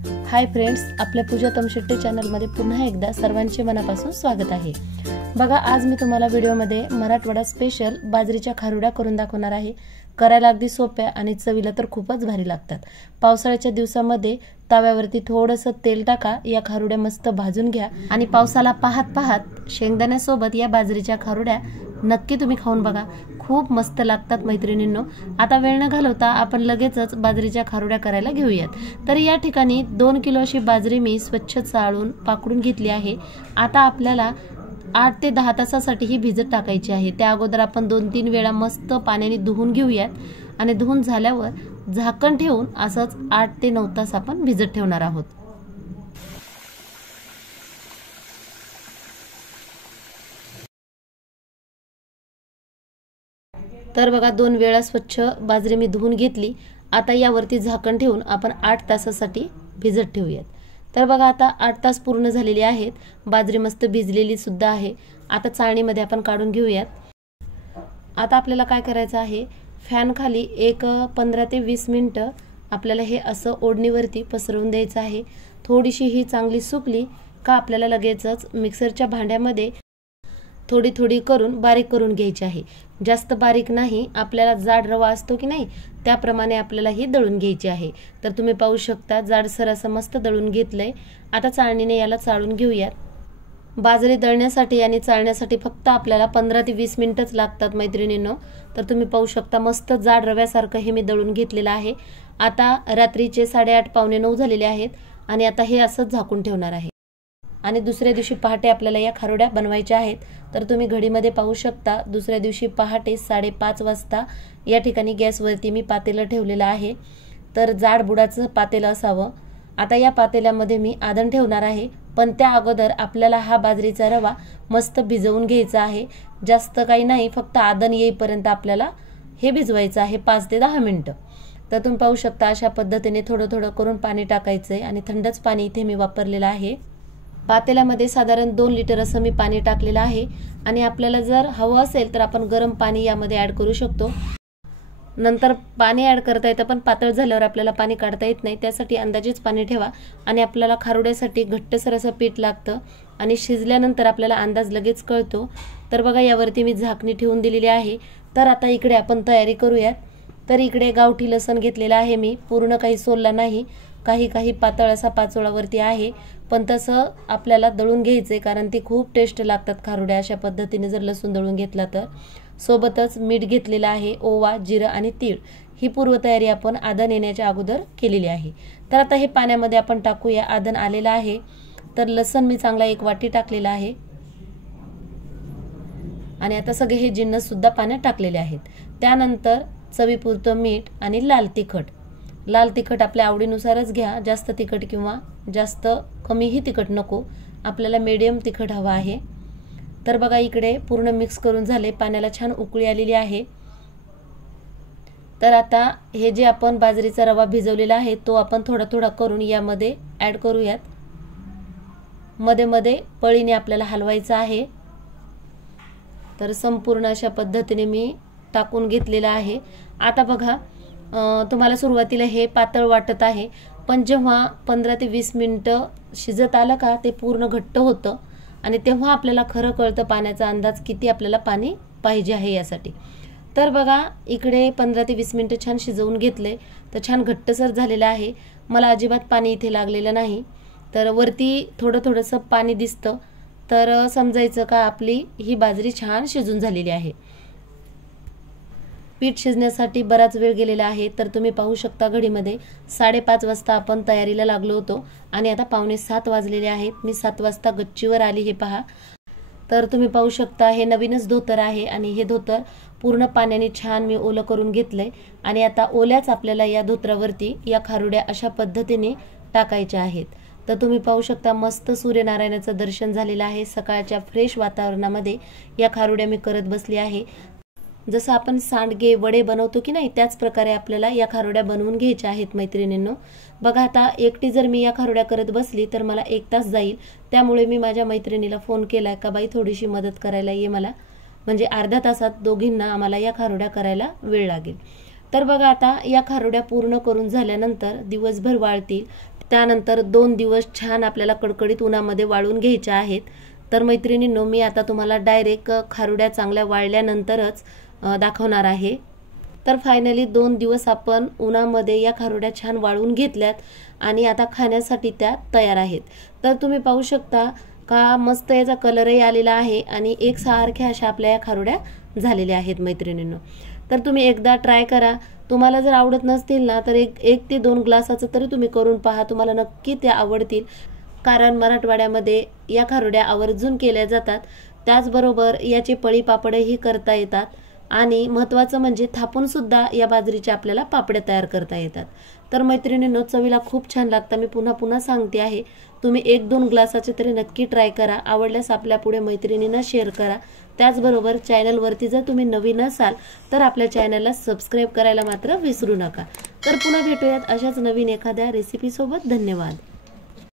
Hi friends, आपल्या पूजा तमशेट्टी चॅनलमध्ये पुन्हा एकदा सर्वांचे मनापासून स्वागत आहे। बघा, आज मी तुम्हाला व्हिडिओमध्ये मराठवाडा स्पेशल बाजरीच्या खारुड्या करून दाखवणार आहे। करायला अगदी सोप्या आणि चवीला तर खूपच भारी लागतात। पावसाळ्याच्या दिवसामध्ये तव्यावरती थोडंसं तेल टाका, या खारुड्या मस्त भाजून घ्या आणि पावसाला पाहत पाहत शेंगदाण्यासोबत या बाजरीच्या खारुड्या नक्की तुम्ही खाऊन बघा, खूप मस्त लागतात मैत्रिणींनो। आता वेळ न घालवता आपण लगेचच बाजरीच्या खारुड्या करायला घेऊयात। तर या ठिकाणी 2 किलो अशी बाजरी मी स्वच्छ चाळून पाकडून घेतली आहे। आता आपल्याला 8 ते 10 तासासाठी ही भिजत टाकायची आहे। त्या अगोदर आपण 2-3 वेळा मस्त पाण्याने धुवून घेऊयात आणि धुवून झाल्यावर झाकण ठेवून असंच 8 ते 9 तास आपण भिजत ठेवणार आहोत। तर बघा, 2 वेळा स्वच्छ बाजरी मी धुवून घेतली। आता यावरती झाकण ठेवून आपण 8 तासासाठी भिजत ठेवूयात। तर बघा, आता 8 तास पूर्ण झालेले आहेत। बाजरी मस्त भिजलेली सुद्धा आहे। आता चाळणीमध्ये आपण काढून घेऊयात। आता आपल्याला काय करायचं आहे, फॅन खाली एक 15 ते 20 मिनिटं आपल्याला हे असं ओढणीवरती पसरवून द्यायचं आहे। थोडीशी ही चांगली सुकली का आपल्याला लगेचच मिक्सरच्या भांड्यामध्ये थोडी थोडी करून बारीक करून घ्यायची आहे। जास्त बारीक नाही, आपल्याला जाड रवा असतो की नाही त्याप्रमाणे आपल्याला ही दळून घ्यायची आहे। तर तुम्ही पाहू शकता, जाडसर असं मस्त दळून घेतलंय। आता चाळणीने याला चाळून घेऊयात। बाजरी दळण्यासाठी आणि चाळण्यासाठी फक्त आपल्याला 15 ते 20 मिनिटच लागतात मैत्रिणींनो। तर तुम्ही पाहू शकता, मस्त जाड रव्यासारखं हे मी दळून घेतलेलं आहे। आता रात्रीचे 8:30 पावणे 9 झालेले आहेत आणि आता हे असंच झाकून ठेवणार आहे आणि दुसऱ्या दिवशी पहाटे आपल्याला या खारुड्या बनवायच्या आहेत। तर तुम्ही घडीमध्ये पाहू शकता, दुसऱ्या दिवशी पहाटे 5:30 वाजता या ठिकाणी गॅसवरती मी पातेलं ठेवलेलं आहे। तर जाड बुडाचं पातेलं असावं। आता या पातेल्यामध्ये मी आदण ठेवणार आहे, पण त्या अगोदर आपल्याला हा बाजरीचा रवा मस्त भिजवून घ्यायचा आहे। जास्त काही नाही, फक्त आदण येईपर्यंत आपल्याला हे भिजवायचं आहे 5 ते 10 मिनिटं। तर तुम्ही पाहू शकता, अशा पद्धतीने थोडं थोडं करून पाणी टाकायचंय आणि थंडच पाणी इथे मी वापरलेलं आहे। पातेल्यामध्ये साधारण 2 लिटर असं मी पाणी टाकलेलं आहे आणि आपल्याला जर हवं असेल तर आपण गरम पाणी यामध्ये ॲड करू शकतो। नंतर पाणी ॲड करता येतं, पण पातळ झाल्यावर आपल्याला पाणी काढता येत नाही, त्यासाठी अंदाजेच पाणी ठेवा। आणि आपल्याला खारुड्यासाठी घट्टसर असं पीठ लागतं आणि शिजल्यानंतर आपल्याला अंदाज लगेच कळतो। तर बघा, यावरती मी झाकणी ठेवून दिलेली आहे। तर आता इकडे आपण तयारी करूयात। तर इकडे गावठी लसण घेतलेला आहे मी, पूर्ण काही सोलला नाही, काही पातळ असा पाचोळावरती आहे। पण तसं आपल्याला दळून घ्यायचे, कारण ती खूप टेस्ट लागतात खारुड्या अशा पद्धतीने जर लसूण दळून घेतला तर। सोबतच मीठ घेतलेलं आहे, ओवा, जिरं आणि तीळ ही पूर्वतयारी आपण आदण येण्याच्या अगोदर केलेली आहे। तर आता हे पाण्यामध्ये आपण टाकूया। आदण आलेलं आहे। तर लसण मी चांगला 1 वाटी टाकलेला आहे आणि आता सगळे हे जिन्नस सुद्धा पाण्यात टाकलेले आहेत। त्यानंतर चवीपुरतं मीठ आणि लाल तिखट। लाल तिखट आपल्या आवडीनुसारच घ्या, जास्त तिखट किंवा जास्त कमीही तिखट नको, आपल्याला मीडियम तिखट हवा आहे। तर बघा, इकडे पूर्ण मिक्स करून झाले, पाण्याला छान उकळी आलेली आहे। तर आता हे जे आपण बाजरीचा रवा भिजवलेला आहे तो आपण थोडा थोडा करून यामध्ये ॲड करूयात। मध्ये मध्ये पळीने आपल्याला हलवायचं आहे। तर संपूर्ण अशा पद्धतीने मी टाकून घेतलेलं आहे। आता बघा, तुम्हाला सुरुवातीला हे पातळ वाटत आहे, पण जेव्हा 15 ते 20 मिनिटं शिजत आलं का ते पूर्ण घट्ट होतं आणि तेव्हा आपल्याला खरं कळतं पाण्याचा अंदाज किती आपल्याला पाणी पाहिजे आहे यासाठी। तर बघा, इकडे 15 ते 20 मिनिटं छान शिजवून घेतले, तर छान घट्टसर झालेलं आहे। मला अजिबात पाणी इथे लागलेलं नाही। तर वरती थोडंसं पाणी दिसतं, तर समजायचं का आपली ही बाजरी छान शिजून झालेली आहे। पीठ शिजण्यासाठी बराच वेळ गेलेला आहे। तर तुम्ही पाहू शकता, घडीमध्ये 5:30 वाजता आपण तयारीला लागलो होतो आणि आता 6:45 वाजलेले आहेत। मी 7 वाजता गच्चीवर आली, हे पहा। तर तुम्ही पाहू शकता, हे नवीनच धोतर आहे आणि हे धोतर पूर्ण पाण्याने छान मी ओलं करून घेतलंय आणि आता ओल्याच आपल्याला या धोतरावरती या खारुड्या अशा पद्धतीने टाकायच्या आहेत। तर तुम्ही पाहू शकता, मस्त सूर्यनारायणाचं दर्शन झालेलं आहे। सकाळच्या फ्रेश वातावरणामध्ये या खारुड्या मी करत बसली आहे। जसं आपण सांडगे वडे बनवतो की नाही, त्याच प्रकारे आपल्याला या खारुड्या बनवून घ्यायच्या आहेत मैत्रिणींनो। बघा, आता एकटी जर मी या खारुड्या करत बसली तर मला 1 तास जाईल, त्यामुळे मी माझ्या मैत्रिणीला फोन केलाय का बाई थोडीशी मदत करायला ये मला, म्हणजे अर्ध्या तासात दोघींना आम्हाला या खारुड्या करायला वेळ लागेल। तर बघा, आता या खारुड्या पूर्ण करून झाल्यानंतर दिवसभर वाळतील। त्यानंतर 2 दिवस छान आपल्याला कडकडीत उन्हामध्ये वाळून घ्यायच्या आहेत। तर मैत्रिणींनो, मी आता तुम्हाला डायरेक्ट खारुड्या चांगल्या वाळल्यानंतरच दाखवणार आहे। तर फायनली 2 दिवस आपण उन्हामध्ये या खारुड्या छान वाळून घेतल्यात आणि आता खाण्यासाठी त्या तयार आहेत। तर तुम्ही पाहू शकता का मस्त याचा कलरही आलेला आहे आणि एकसारख्या अशा आपल्या या खारुड्या झालेल्या आहेत मैत्रिणींनो। तर तुम्ही एकदा ट्राय करा। तुम्हाला जर आवडत नसतील ना तर एक ते 2 ग्लासाचं तरी तुम्ही करून पहा, तुम्हाला नक्की त्या आवडतील। कारण मराठवाड्यामध्ये या खारुड्या आवर्जून केल्या जातात। त्याचबरोबर याचे पळी पापडही करता येतात आणि महत्त्वाचं म्हणजे थापून सुद्धा या बाजरीच्या आपल्याला पापड्या तयार करता येतात। तर मैत्रिणींनो, चवीला खूप छान लागतं। मी पुन्हा पुन्हा सांगते आहे, तुम्ही 1-2 ग्लासाचे तरी नक्की ट्राय करा। आवडल्यास आपल्या पुढे मैत्रिणींना शेअर करा। त्याचबरोबर चॅनलवरती जर तुम्ही नवीन असाल तर आपल्या चॅनलला सबस्क्राइब करायला मात्र विसरू नका। तर पुन्हा भेटूयात अशाच नवीन एखाद्या रेसिपी सोबत। धन्यवाद।